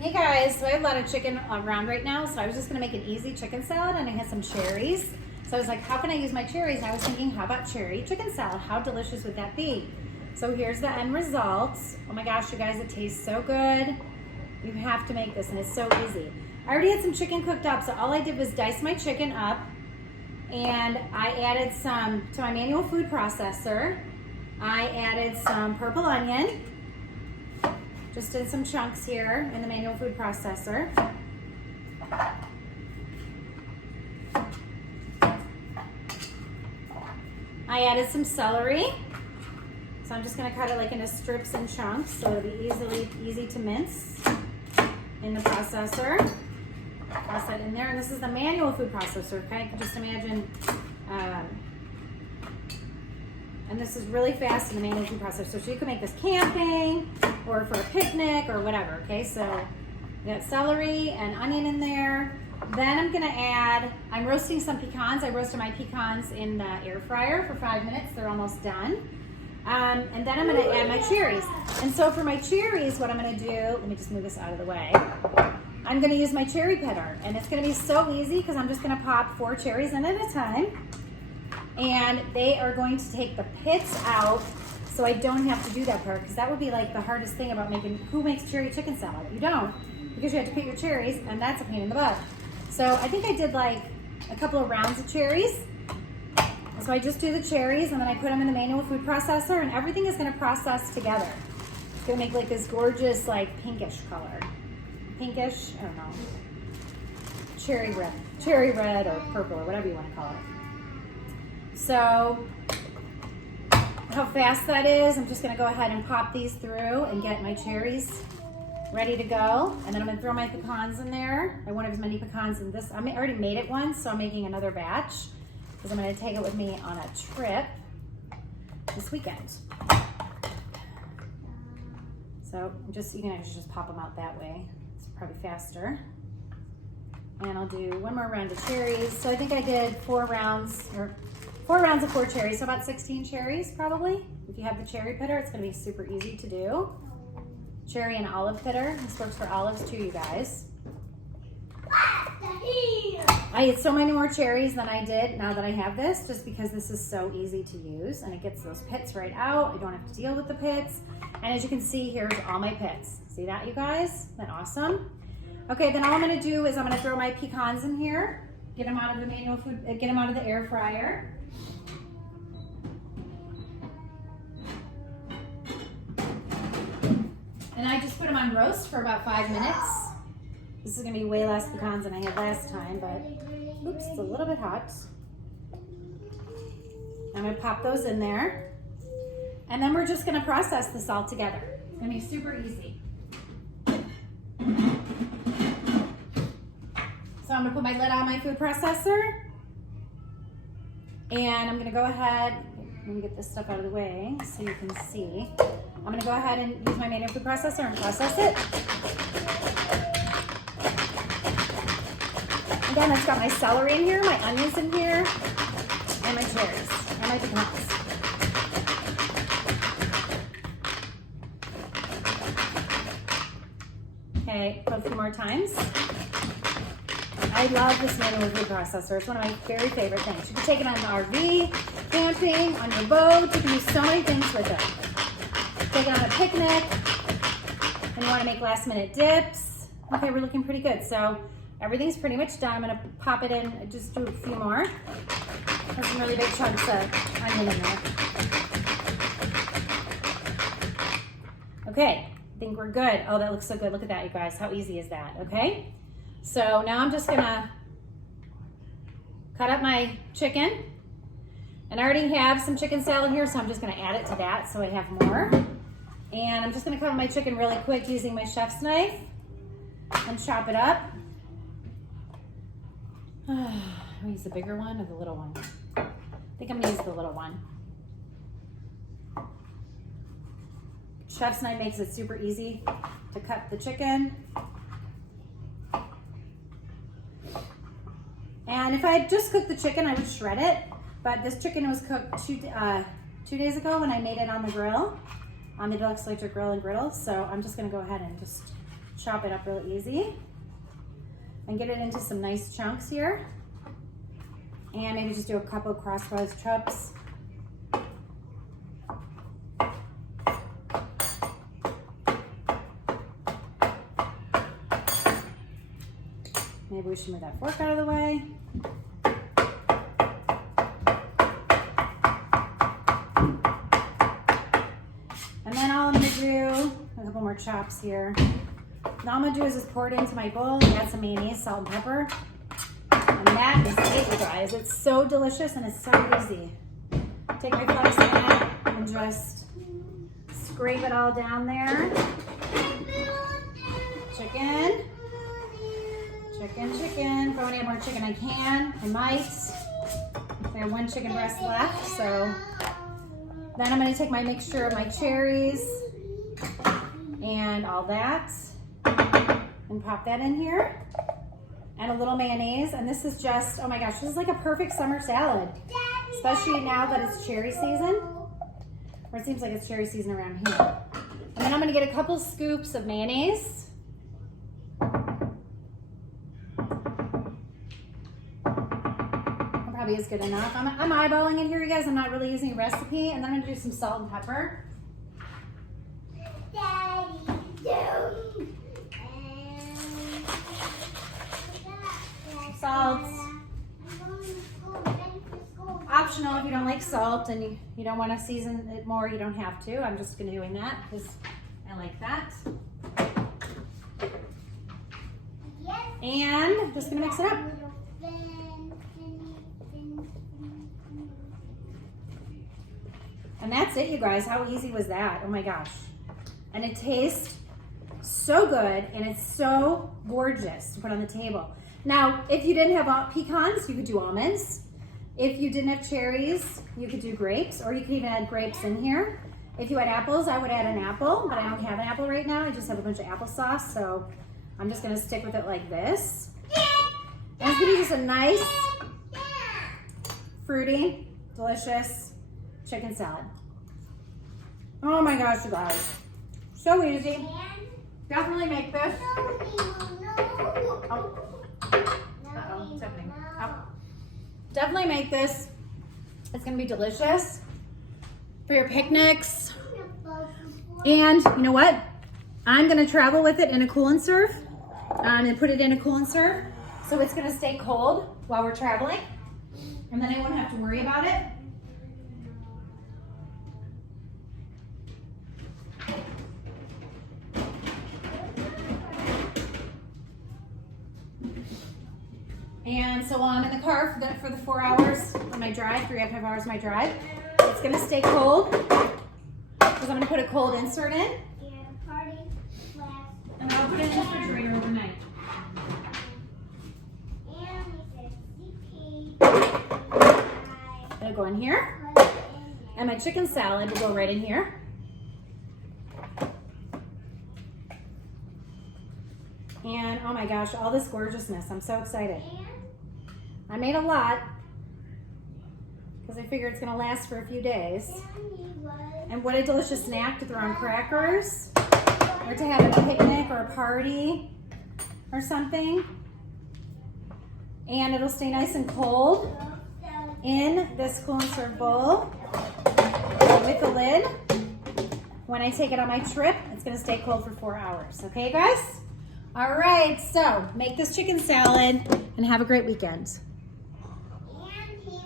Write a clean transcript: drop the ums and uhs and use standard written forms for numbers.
Hey guys, so I have a lot of chicken around right now, so I was just gonna make an easy chicken salad and I had some cherries. So I was like, how can I use my cherries? And I was thinking, how about cherry chicken salad? How delicious would that be? So here's the end result. Oh my gosh, you guys, it tastes so good. You have to make this and it's so easy. I already had some chicken cooked up, so all I did was dice my chicken up and I added some to my manual food processor. I added some purple onion. Just in some chunks here in the manual food processor. I added some celery. So I'm just gonna cut it like into strips and chunks so it'll be easy to mince in the processor. Toss that in there, and this is the manual food processor, okay? You can just imagine, and this is really fast in the manual food processor, so you can make this camping or for a picnic or whatever, okay? So we got celery and onion in there. Then I'm gonna add, I'm roasting some pecans. I roasted my pecans in the air fryer for 5 minutes. They're almost done. And then I'm gonna add my cherries. And so for my cherries, what I'm gonna do, let me just move this out of the way. I'm gonna use my cherry pitter, and it's gonna be so easy because I'm just gonna pop 4 cherries in at a time. And they are going to take the pits out so I don't have to do that part, because that would be like the hardest thing about making, who makes cherry chicken salad? You don't, because you have to pick your cherries, and that's a pain in the butt. So I think I did like a couple of rounds of cherries. So I just do the cherries and then I put them in the manual food processor, and everything is gonna process together. It's gonna make like this gorgeous like pinkish color. Pinkish, I don't know. Cherry red or purple or whatever you wanna call it. So how fast that is, I'm just gonna go ahead and pop these through and get my cherries ready to go. And then I'm gonna throw my pecans in there. I won't have as many pecans in this. I already made it once, so I'm making another batch because I'm gonna take it with me on a trip this weekend. So you can actually just pop them out that way. It's probably faster. And I'll do one more round of cherries. So I think I did 4 rounds of 4 cherries, so about 16 cherries probably. If you have the cherry pitter, it's gonna be super easy to do. Cherry and olive pitter. This works for olives too, you guys. I had so many more cherries than I did now that I have this, just because this is so easy to use and it gets those pits right out. I don't have to deal with the pits. And as you can see, here's all my pits. See that, you guys? Isn't that awesome? Okay, then all I'm gonna do is I'm gonna throw my pecans in here, get them out of the manual food, get them out of the air fryer. And I just put them on roast for about 5 minutes. This is gonna be way less pecans than I had last time, but oops, it's a little bit hot. I'm gonna pop those in there. And then we're just gonna process this all together. It's gonna be super easy. So I'm gonna put my lid on my food processor. And I'm gonna go ahead, let me get this stuff out of the way so you can see. I'm gonna go ahead and use my manual food processor and process it. Again, it's got my celery in here, my onions in here, and my cherries, and my pecans. Okay, put a few more times. I love this manual food processor. It's one of my very favorite things. You can take it on an RV, camping, on your boat. You can do so many things with it. Take it on a picnic, and you want to make last minute dips. Okay, we're looking pretty good. So everything's pretty much done. I'm gonna pop it in, just do a few more. There's some really big chunks of onion in there. Okay, I think we're good. Oh, that looks so good. Look at that, you guys. How easy is that, okay? So now I'm just gonna cut up my chicken. And I already have some chicken salad here, so I'm just gonna add it to that so I have more. And I'm just gonna cut up my chicken really quick using my chef's knife and chop it up. I'm gonna use the bigger one or the little one? I think I'm gonna use the little one. Chef's knife makes it super easy to cut the chicken. And if I had just cooked the chicken, I would shred it. But this chicken was cooked 2 days ago when I made it on the grill, on the Deluxe Electric Grill and Griddle. So I'm just gonna go ahead and just chop it up real easy and get it into some nice chunks here. And maybe just do a couple of crosswise chops. Maybe we should move that fork out of the way. And then all I'm gonna do, a couple more chops here. Now all I'm gonna do is just pour it into my bowl and add some mayonnaise, salt, and pepper. And that is it, you guys. It's so delicious and it's so easy. Take my flex pan and just scrape it all down there. Chicken. Chicken, chicken. If I want to add more chicken, I can. I might. I have one chicken breast left, so then I'm going to take my mixture of my cherries and all that and pop that in here. And a little mayonnaise. And this is just, oh my gosh, this is like a perfect summer salad. Especially now that it's cherry season. Or it seems like it's cherry season around here. And then I'm going to get a couple scoops of mayonnaise. Probably is good enough. I'm eyeballing it here, you guys. I'm not really using a recipe. And then I'm going to do some salt and pepper. Salt. Optional if you don't like salt and you don't want to season it more, you don't have to. I'm just going to be doing that because I like that. And just going to mix it up. And that's it, you guys. How easy was that? Oh my gosh. And it tastes so good and it's so gorgeous to put on the table. Now, if you didn't have pecans, you could do almonds. If you didn't have cherries, you could do grapes, or you could even add grapes in here. If you had apples, I would add an apple, but I don't have an apple right now. I just have a bunch of applesauce, so I'm just gonna stick with it like this. And it's gonna be just a nice, fruity, delicious chicken salad. Oh my gosh, you guys. So easy. Definitely make this. Oh. Uh-oh, what's happening? Oh. Definitely make this. It's gonna be delicious for your picnics. And you know what? I'm gonna travel with it in a cool and serve. And put it in a cool and serve. So it's gonna stay cold while we're traveling. And then I won't have to worry about it. And so while I'm in the car for the 4 hours of my drive, 3.5 hours of my drive, it's gonna stay cold because I'm gonna put a cold insert in. And I'll put it in the refrigerator overnight. It'll go in here. And my chicken salad will go right in here. And oh my gosh, all this gorgeousness. I'm so excited. I made a lot because I figure it's gonna last for a few days. And what a delicious snack to throw on crackers or to have at a picnic or a party or something. And it'll stay nice and cold in this cool and serve bowl with the lid. When I take it on my trip, it's gonna stay cold for 4 hours. Okay, guys? All right, so make this chicken salad and have a great weekend.